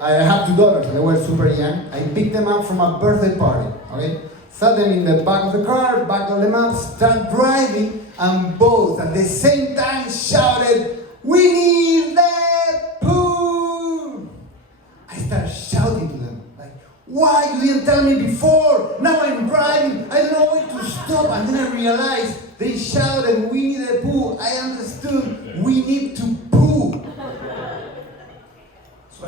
I have two daughters, they were super young. I picked them up from a birthday party, okay? Sat them in the back of the car, buckled them up, start driving, and both at the same time shouted, "Winnie the Pooh!" I started shouting to them, like, "Why you didn't tell me before? Now I'm driving, I don't know when to stop." And then I realized they shouted, "Winnie the Pooh." I understood, we need to poo. So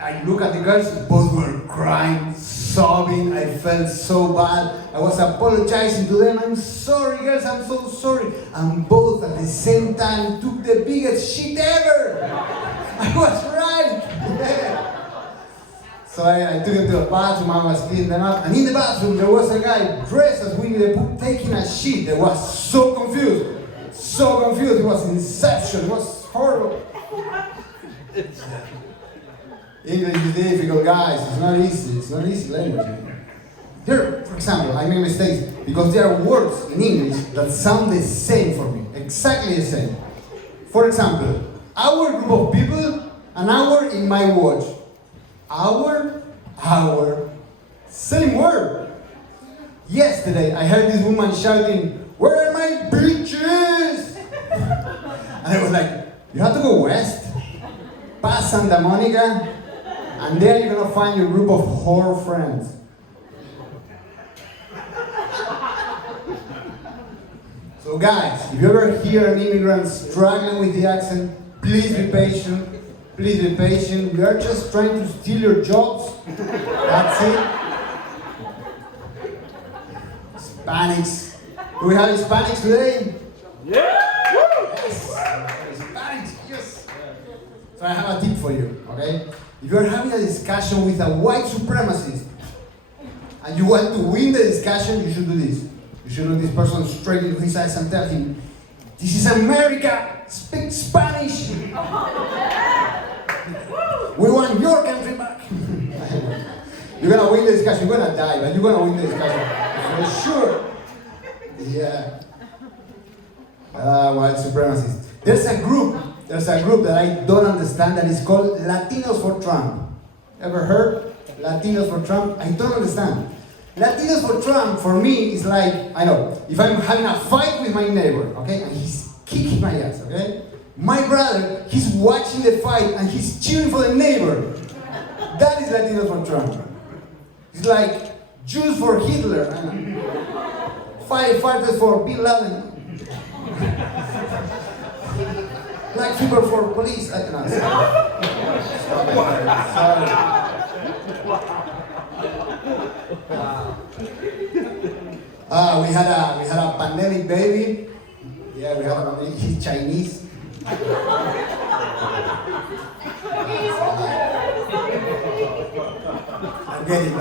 I look at the girls, both were crying, sobbing. I felt so bad. I was apologizing to them. "I'm sorry, girls, I'm so sorry." And both at the same time took the biggest shit ever. I was right. So I took them to the bathroom, I was cleaning them up. And in the bathroom, there was a guy dressed as Winnie the Pooh taking a shit. I was so confused. So confused. It was Inception. It was horrible. English is difficult, guys. It's not easy. It's not easy language. Here, for example, I make mistakes because there are words in English that sound the same for me. Exactly the same. For example, our group of people, an hour in my watch. Hour, same word. Yesterday, I heard this woman shouting, "Where are my bitches?" And I was like, you have to go west, past Santa Monica, and there you're gonna find your group of whore friends. So guys, if you ever hear an immigrant struggling with the accent, please be patient. Please be patient. We are just trying to steal your jobs. That's it. Hispanics. Do we have Hispanics today? Yeah! Yes. Hispanics, yes. So I have a tip for you, okay? If you're having a discussion with a white supremacist and you want to win the discussion, you should do this. You should look this person straight into his eyes and tell him, "This is America. Speak Spanish. We want your country back." You're gonna win the discussion. You're gonna die, but you're gonna win the discussion for sure. Yeah. White supremacists. There's a group that I don't understand that is called Latinos for Trump. Ever heard? Latinos for Trump? I don't understand. Latinos for Trump for me is like, I know, if I'm having a fight with my neighbor, okay, and he's kicking my ass, okay? My brother, he's watching the fight and he's cheering for the neighbor. That is Latinos for Trump. It's like Jews for Hitler, I know. Firefighters for Bin Laden. Black people for police, I don't know. Sorry. We had a pandemic baby. Yeah, we had a pandemic. He's Chinese. I'm getting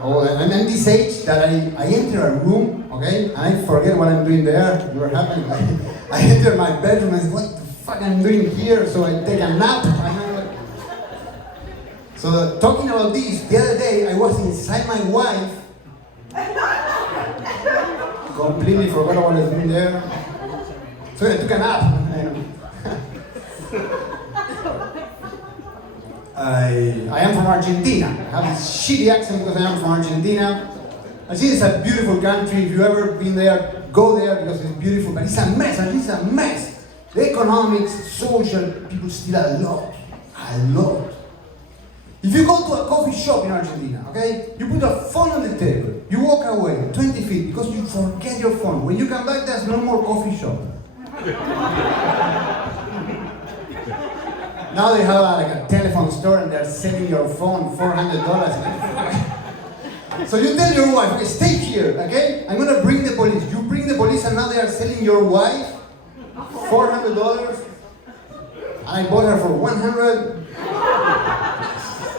old. I'm in this age that I enter a room, okay, and I forget what I'm doing there. What happened? I enter my bedroom and say, "What the fuck I'm doing here?" So I take a nap. So talking about this, the other day I was inside my wife. Completely forgot what I was doing there. So I took a nap. I am from Argentina. I have this shitty accent because I am from Argentina. I see it's a beautiful country. If you've ever been there, go there because it's beautiful. But it's a mess. It's a mess. The economics, social, people steal a lot. If you go to a coffee shop in Argentina, okay, you put a phone on the table, you walk away 20 feet because you forget your phone. When you come back, there's no more coffee shop. Now they have like a telephone store and they're selling your phone $400. So you tell your wife, "Okay, stay here, okay? I'm gonna bring the police." You bring the police and now they are selling your wife $400. And I bought her for $100.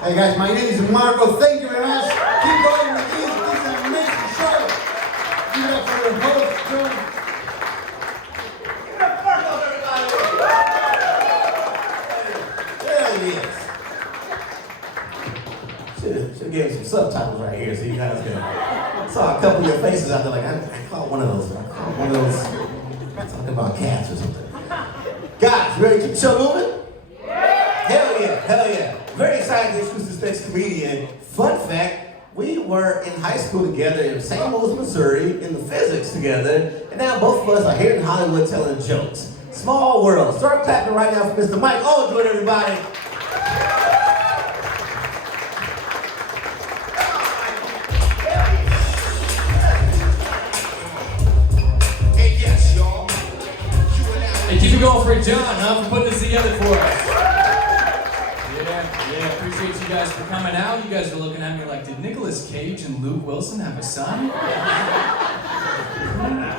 Hey guys, my name is Marco. Thank you very much. Keep going with this. This is an amazing show. Give it up for your host, John. Give it up for Marco, everybody. There he is. Should give some subtitles right here so you guys can. I saw a couple of your faces out there like, I caught one of those. Talking about cats or something. Guys, you ready to keep the show moving? Yeah. Hell yeah. Very excited. besides the exclusive sex comedian, fun fact, we were in high school together in St. Louis, Missouri, in the physics together, and now both of us are here in Hollywood telling jokes. Small world. Start clapping right now for Mr. Mike Oldroyd, everybody. Hey, yes, y'all. Hey, keep it going for John, huh, for putting this together for us. Yeah, appreciate you guys for coming out. You guys are looking at me like, did Nicolas Cage and Luke Wilson have a son?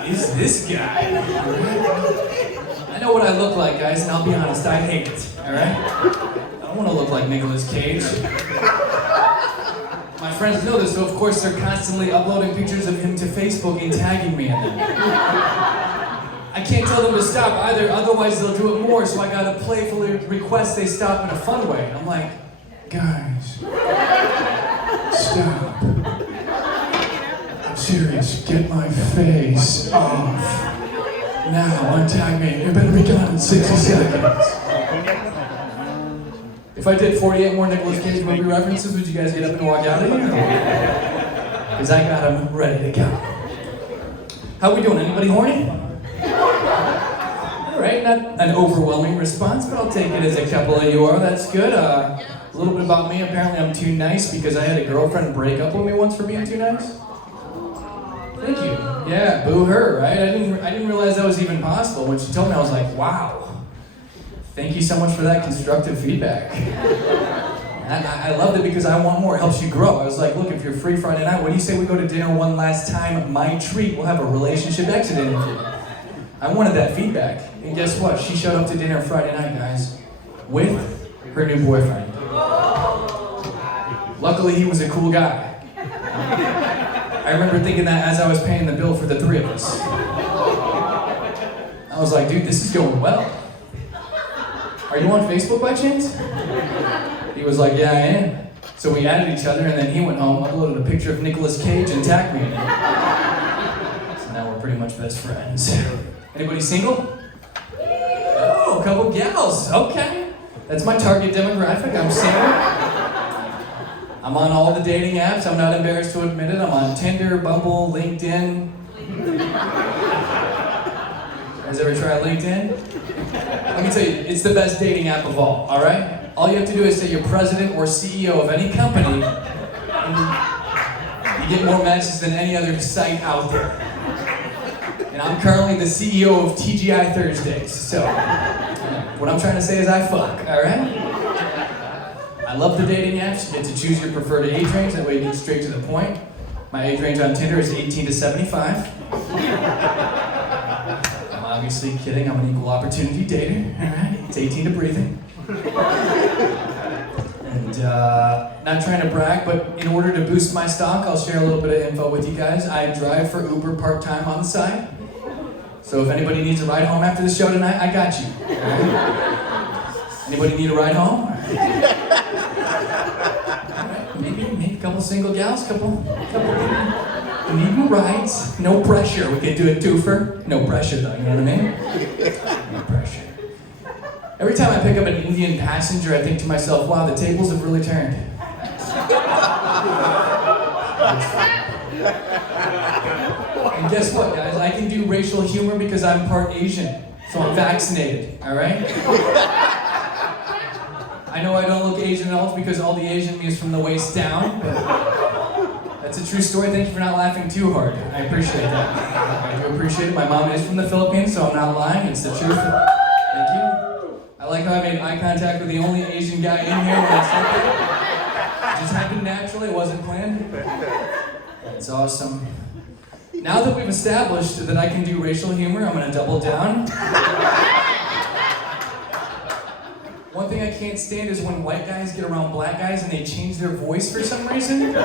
Who is this guy? I know what I look like, guys, and I'll be honest, I hate it, alright? I don't want to look like Nicolas Cage. My friends know this, so of course they're constantly uploading pictures of him to Facebook and tagging me in them. I can't tell them to stop either, otherwise they'll do it more, so I gotta playfully request they stop in a fun way. I'm like, guys, stop. I'm serious, get my face off. Now, untag me, you better be gone in 60 seconds. If I did 48 more Nicolas Cage movie references, would you guys get up and walk out of here? Because I got them ready to go. How we doing, anybody horny? Alright, not an overwhelming response, but I'll take it as a couple of you are. That's good. A little bit about me. Apparently I'm too nice because I had a girlfriend break up with me once for being too nice. Thank you. Yeah, boo her, right? I didn't realize that was even possible. When she told me, I was like, wow. Thank you so much for that constructive feedback. I loved it because I want more. It helps you grow. I was like, look, if you're free Friday night, what do you say we go to dinner one last time? My treat. We'll have a relationship exit interview. I wanted that feedback. And guess what? She showed up to dinner Friday night, guys, with her new boyfriend. Luckily, he was a cool guy. I remember thinking that as I was paying the bill for the three of us. I was like, dude, this is going well. Are you on Facebook by chance? He was like, yeah, I am. So we added each other, and then he went home, uploaded a picture of Nicolas Cage, and tagged me in it. So now we're pretty much best friends. Anybody single? Oh, a couple gals. Okay. That's my target demographic. I'm single. I'm on all the dating apps. I'm not embarrassed to admit it. I'm on Tinder, Bumble, LinkedIn. You guys ever try LinkedIn? Let me tell you, it's the best dating app of all right? All you have to do is say you're president or CEO of any company, and you get more matches than any other site out there. And I'm currently the CEO of TGI Thursdays, so what I'm trying to say is I fuck, alright? I love the dating apps. You get to choose your preferred age range, that way you get straight to the point. My age range on Tinder is 18 to 75. I'm obviously kidding, I'm an equal opportunity dater, alright? It's 18 to breathing. And not trying to brag, but in order to boost my stock, I'll share a little bit of info with you guys. I drive for Uber part-time on the side. So if anybody needs a ride home after the show tonight, I got you. Right? Anybody need a ride home? Right, maybe a couple single gals, couple people needing rides. No pressure. We could do a twofer. No pressure though, you know what I mean? No pressure. Every time I pick up an Indian passenger, I think to myself, wow, the tables have really turned. And guess what, guys? I can do racial humor because I'm part Asian, so I'm vaccinated, all right? I know I don't look Asian at all because all the Asian me is from the waist down, but that's a true story. Thank you for not laughing too hard. I appreciate that. I do appreciate it. My mom is from the Philippines, so I'm not lying. It's the truth. Thank you. I like how I made eye contact with the only Asian guy in here when I said that. It just happened naturally. It wasn't planned. That's awesome. Now that we've established that I can do racial humor, I'm going to double down. One thing I can't stand is when white guys get around black guys and they change their voice for some reason. I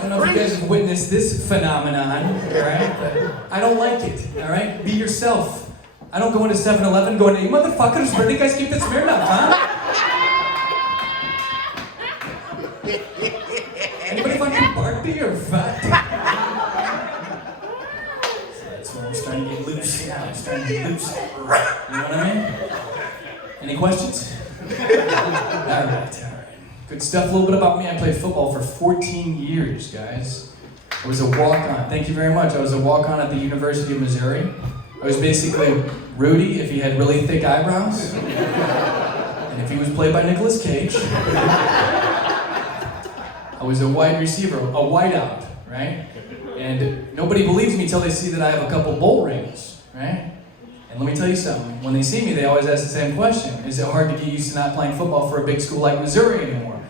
don't know if you guys have witnessed this phenomenon, alright? But I don't like it, alright? Be yourself. I don't go into 7-Eleven going, hey motherfuckers, where do you guys keep the Smirnoff, huh? Anybody fucking Barbie or fat? That's when I'm starting to get loose. Yeah, I'm starting to get loose. You know what I mean? Any questions? right. Good stuff. A little bit about me. I played football for 14 years, guys. I was a walk-on. Thank you very much. I was a walk-on at the University of Missouri. I was basically Rudy if he had really thick eyebrows. And if he was played by Nicolas Cage. I was a wide receiver, a wideout, right? And nobody believes me till they see that I have a couple bowl rings, right? And let me tell you something. When they see me, they always ask the same question. Is it hard to get used to not playing football for a big school like Missouri anymore?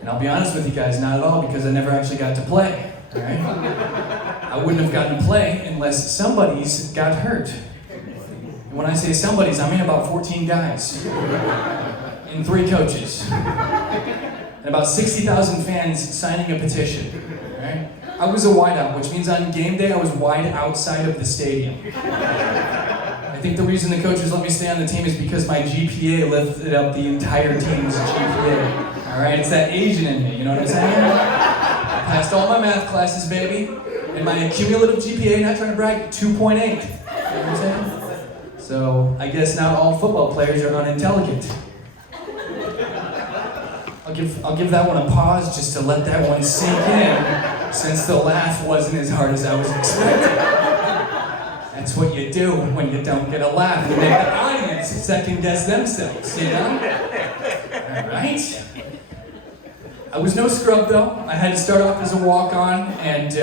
And I'll be honest with you guys, not at all, because I never actually got to play, all right? I wouldn't have gotten to play unless somebody's got hurt. And when I say somebody's, I mean about 14 guys and 3 coaches and about 60,000 fans signing a petition, all right? I was a wideout, which means on game day I was wide outside of the stadium. I think the reason the coaches let me stay on the team is because my GPA lifted up the entire team's GPA. All right, it's that Asian in me, you know what I'm saying? I passed all my math classes, baby, and my cumulative GPA, not trying to brag, 2.8. You know what I'm saying? So I guess not all football players are unintelligent. I'll give that one a pause just to let that one sink in, since the laugh wasn't as hard as I was expecting. That's what you do when you don't get a laugh. You make the audience second guess themselves, you know? All right. I was no scrub though. I had to start off as a walk-on, and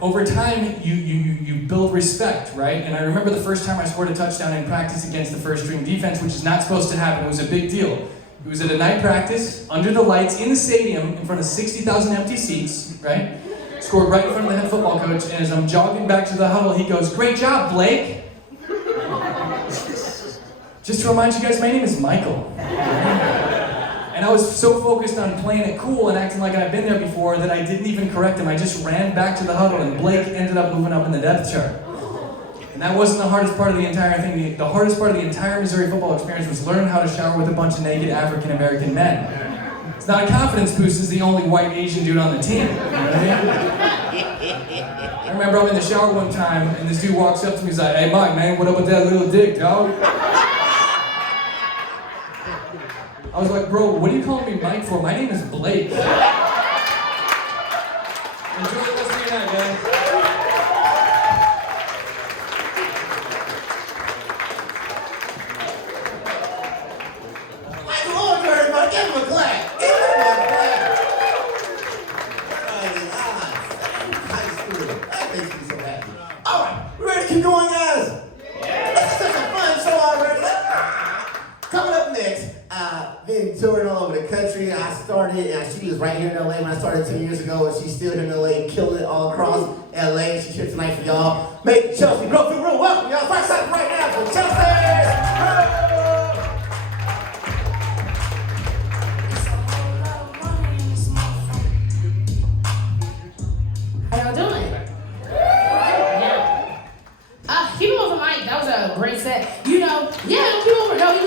over time you build respect, right? And I remember the first time I scored a touchdown in practice against the first-string defense, which is not supposed to happen. It was a big deal. It was at a night practice, under the lights, in the stadium, in front of 60,000 empty seats, right? Scored right in front of the head football coach, and as I'm jogging back to the huddle, he goes, "Great job, Blake." Just to remind you guys, my name is Michael. And I was so focused on playing it cool and acting like I'd been there before that I didn't even correct him. I just ran back to the huddle, and Blake ended up moving up in the depth chart. And that wasn't the hardest part of the entire thing. The hardest part of the entire Missouri football experience was learning how to shower with a bunch of naked African-American men. It's not a confidence boost as the only white Asian dude on the team. You know what I mean? I remember I'm in the shower one time, and this dude walks up to me and he's like, "Hey, Mike, man, what up with that little dick, dog?" I was like, "Bro, what are you calling me Mike for? My name is Blake." Enjoy the rest of your night, guys. Michael Oldroyd, everybody, give him a clap. Give him a clap. High school. That makes me so happy. All right, we ready to keep going, guys? This is such a fun show already. Coming up next, been touring all over the country. I started, she was right here in LA when I started 10 years ago, and she's still here in LA, killing it all across LA. She's here tonight for y'all. Make Chelsea grow through real welcome, y'all. First up right now for Chelsea. How y'all doing? Yeah. Keep him over, Mike. That was a great set. You know, yeah, keep him over. No, he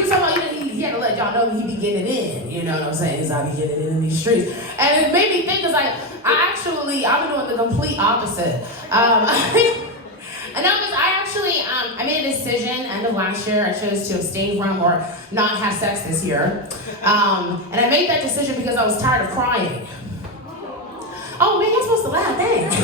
was talking about, he had to let y'all know he be getting it in. You know what I'm saying? He's out be getting it in these streets. And it made me think, because like, I've been doing the complete opposite. And that was, I made a decision end of last year. I chose to abstain from or not have sex this year. And I made that decision because I was tired of crying. Oh man, you're supposed to laugh, thanks.